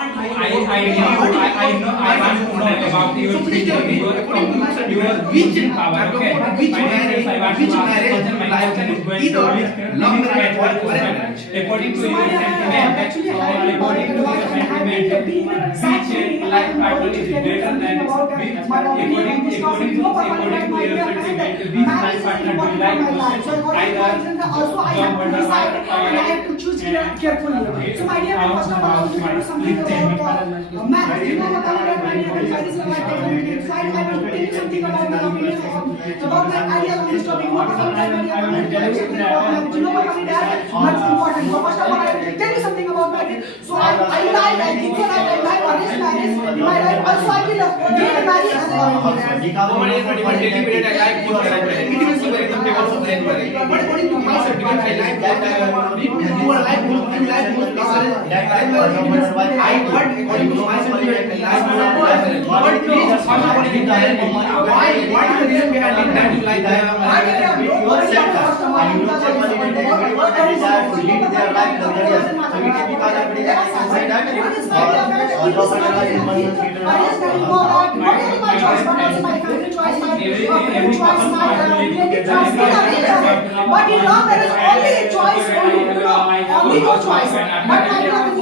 I know, I want to know about your which power, okay? Which marriage, life is going to love marriage or marriage? According to your sentiment, according to your sentiment, which life partner is better than which, according to your sentiment, which life partner do you like most? Either also I have to decide and I have to choose carefully. So my dear friend, first of all, I will tell you something about marriage. You know about that, my dear friend, this is my opinion. So I will tell you something about my opinion about my idea on this topic. What about that, my dear friend? I will tell you something about marriage. You know what, my dear, much important. So first of all, I will tell you something about marriage. So I think so I like arranged marriage. My life also I will get married as well. But according to my certificate, I like that you are like you like that I but according to my certificate, what is the reason behind it that you like that? Yourself, and you know somebody what is that to lead their life luxurious. So it is because of the exercise that my choice, but also my family choice, my friend choice, my relative choice, but in love there is only a choice, only no choice. But my love is